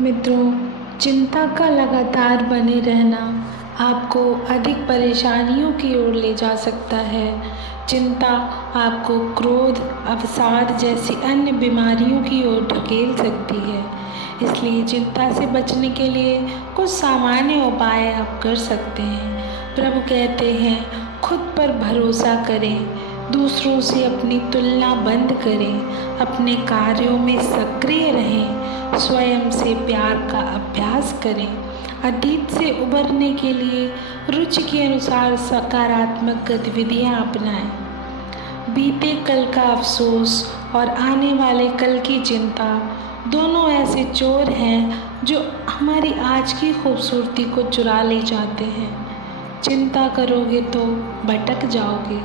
मित्रों, चिंता का लगातार बने रहना आपको अधिक परेशानियों की ओर ले जा सकता है। चिंता आपको क्रोध, अवसाद जैसी अन्य बीमारियों की ओर ढकेल सकती है। इसलिए चिंता से बचने के लिए कुछ सामान्य उपाय आप कर सकते हैं। प्रभु कहते हैं, खुद पर भरोसा करें, दूसरों से अपनी तुलना बंद करें, अपने कार्यों में सक्रिय रहें, स्वयं से प्यार का अभ्यास करें। अतीत से उबरने के लिए रुचि के अनुसार सकारात्मक गतिविधियां अपनाएं। बीते कल का अफसोस और आने वाले कल की चिंता दोनों ऐसे चोर हैं जो हमारी आज की खूबसूरती को चुरा ले जाते हैं। चिंता करोगे तो भटक जाओगे,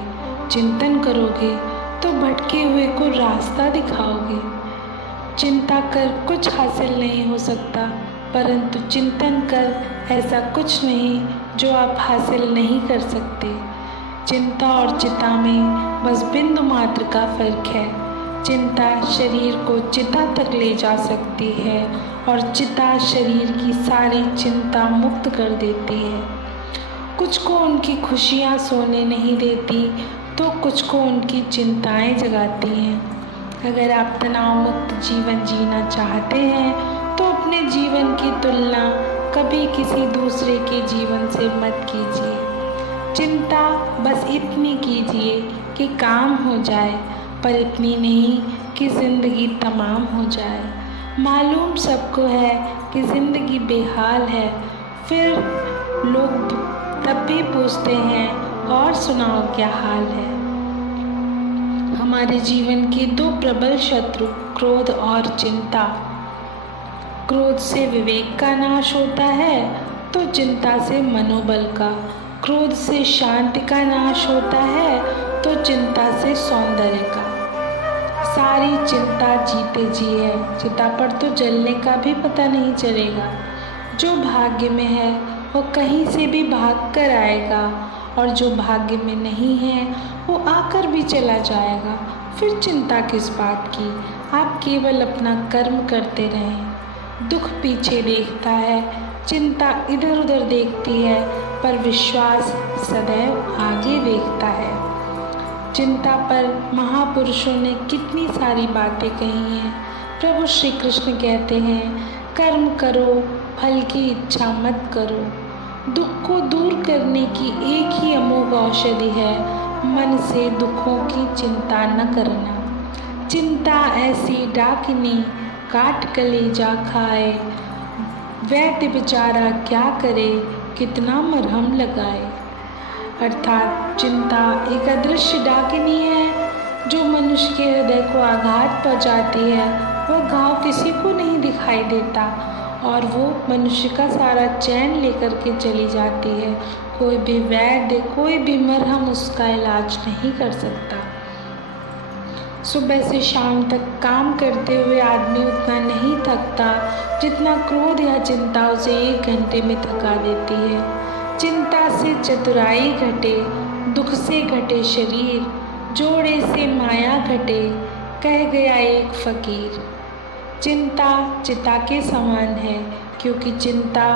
चिंतन करोगे तो भटके हुए को रास्ता दिखाओगे। चिंता कर कुछ हासिल नहीं हो सकता, परंतु चिंतन कर ऐसा कुछ नहीं जो आप हासिल नहीं कर सकते। चिंता और चिता में बस बिंदु मात्र का फर्क है। चिंता शरीर को चिता तक ले जा सकती है और चिता शरीर की सारी चिंता मुक्त कर देती है। कुछ को उनकी खुशियाँ सोने नहीं देती तो कुछ को उनकी चिंताएं जगाती हैं। अगर आप तनाव मुक्त जीवन जीना चाहते हैं तो अपने जीवन की तुलना कभी किसी दूसरे के जीवन से मत कीजिए। चिंता बस इतनी कीजिए कि काम हो जाए, पर इतनी नहीं कि ज़िंदगी तमाम हो जाए। मालूम सबको है कि ज़िंदगी बेहाल है, फिर लोग तब भी पूछते हैं, और सुनाओ क्या हाल है। हमारे जीवन के दो प्रबल शत्रु क्रोध और चिंता। क्रोध से विवेक का नाश होता है तो चिंता से मनोबल का। क्रोध से शांति का नाश होता है तो चिंता से सौंदर्य का। सारी चिंता जीते जी है, चिता पर तो जलने का भी पता नहीं चलेगा। जो भाग्य में है वो कहीं से भी भाग कर आएगा, और जो भाग्य में नहीं है वो आकर भी चला जाएगा। फिर चिंता किस बात की। आप केवल अपना कर्म करते रहें। दुख पीछे देखता है, चिंता इधर उधर देखती है, पर विश्वास सदैव आगे देखता है। चिंता पर महापुरुषों ने कितनी सारी बातें कही हैं। प्रभु श्री कृष्ण कहते हैं, कर्म करो, फल की इच्छा मत करो। दुख को दूर करने की एक ही अमोघ औषधि है, मन से दुखों की चिंता न करना। चिंता ऐसी डाकिनी काट कलेजा खाए, वैद्य बेचारा क्या करे, कितना मरहम लगाए। अर्थात चिंता एक अदृश्य डाकिनी है जो मनुष्य के हृदय को आघात पहुंचाती है। वह घाव किसी को नहीं दिखाई देता और वो मनुष्य का सारा चैन लेकर के चली जाती है। कोई भी वैद्य, कोई भी मरहम उसका इलाज नहीं कर सकता। सुबह से शाम तक काम करते हुए आदमी उतना नहीं थकता जितना क्रोध या चिंता उसे 1 घंटे में थका देती है। चिंता से चतुराई घटे, दुख से घटे शरीर, जोड़े से माया घटे, कह गया एक फकीर। चिंता चिता के समान है, क्योंकि चिंता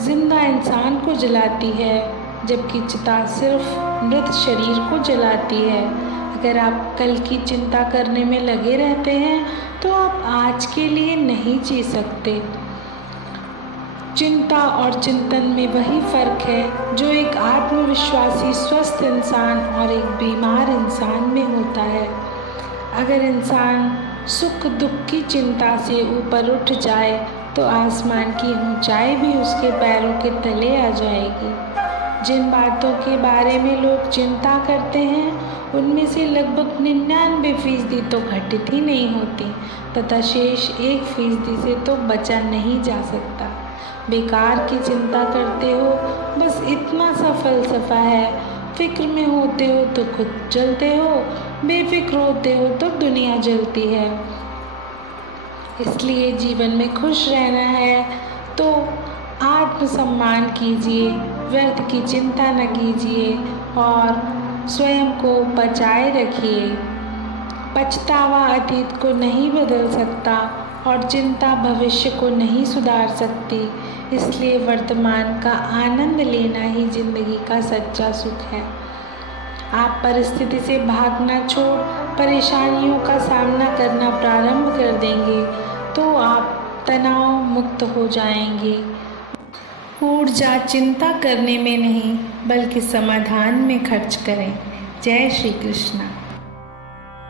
जिंदा इंसान को जलाती है, जबकि चिता सिर्फ मृत शरीर को जलाती है। अगर आप कल की चिंता करने में लगे रहते हैं तो आप आज के लिए नहीं जी सकते। चिंता और चिंतन में वही फर्क है जो एक आत्मविश्वासी स्वस्थ इंसान और एक बीमार इंसान में होता है। अगर इंसान सुख दुख की चिंता से ऊपर उठ जाए तो आसमान की ऊंचाई भी उसके पैरों के तले आ जाएगी। जिन बातों के बारे में लोग चिंता करते हैं उनमें से लगभग 99% तो घटित ही नहीं होती, तथा शेष 1% से तो बचा नहीं जा सकता। बेकार की चिंता करते हो, बस इतना सा फलसफा है। फिक्र में होते हो तो खुद जलते हो, बेफिक्र होते हो तो दुनिया जलती है। इसलिए जीवन में खुश रहना है तो आत्मसम्मान कीजिए, व्यर्थ की चिंता न कीजिए और स्वयं को बचाए रखिए। पछतावा अतीत को नहीं बदल सकता, और चिंता भविष्य को नहीं सुधार सकती। इसलिए वर्तमान का आनंद लेना ही जिंदगी का सच्चा सुख है। आप परिस्थिति से भागना छोड़ परेशानियों का सामना करना प्रारंभ कर देंगे तो आप तनाव मुक्त हो जाएंगे। ऊर्जा चिंता करने में नहीं बल्कि समाधान में खर्च करें। जय श्री कृष्ण।